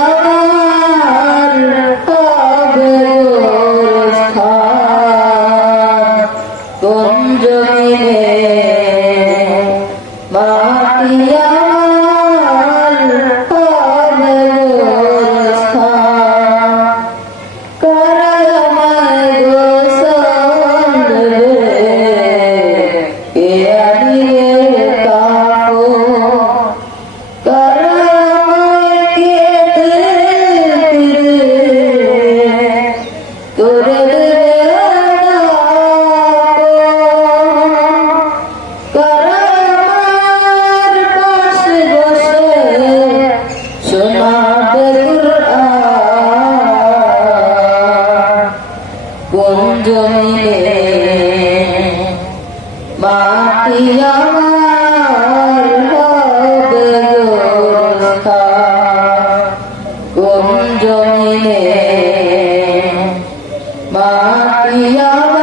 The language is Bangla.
আমার হবে গোরস্থান কোন জমিনে মাটি আমার হবে গোরস্থান কারায় আমায় গোসল দেবে কে আনিয়ে কাপড় কারায় আমায় কেটে করে দেবে কারায় আমার পাশে বসে শোনাবে কুরআন কোন জমিনে মাটি আমার হবে গোরস্থান কোন জমিনে মাটি আমার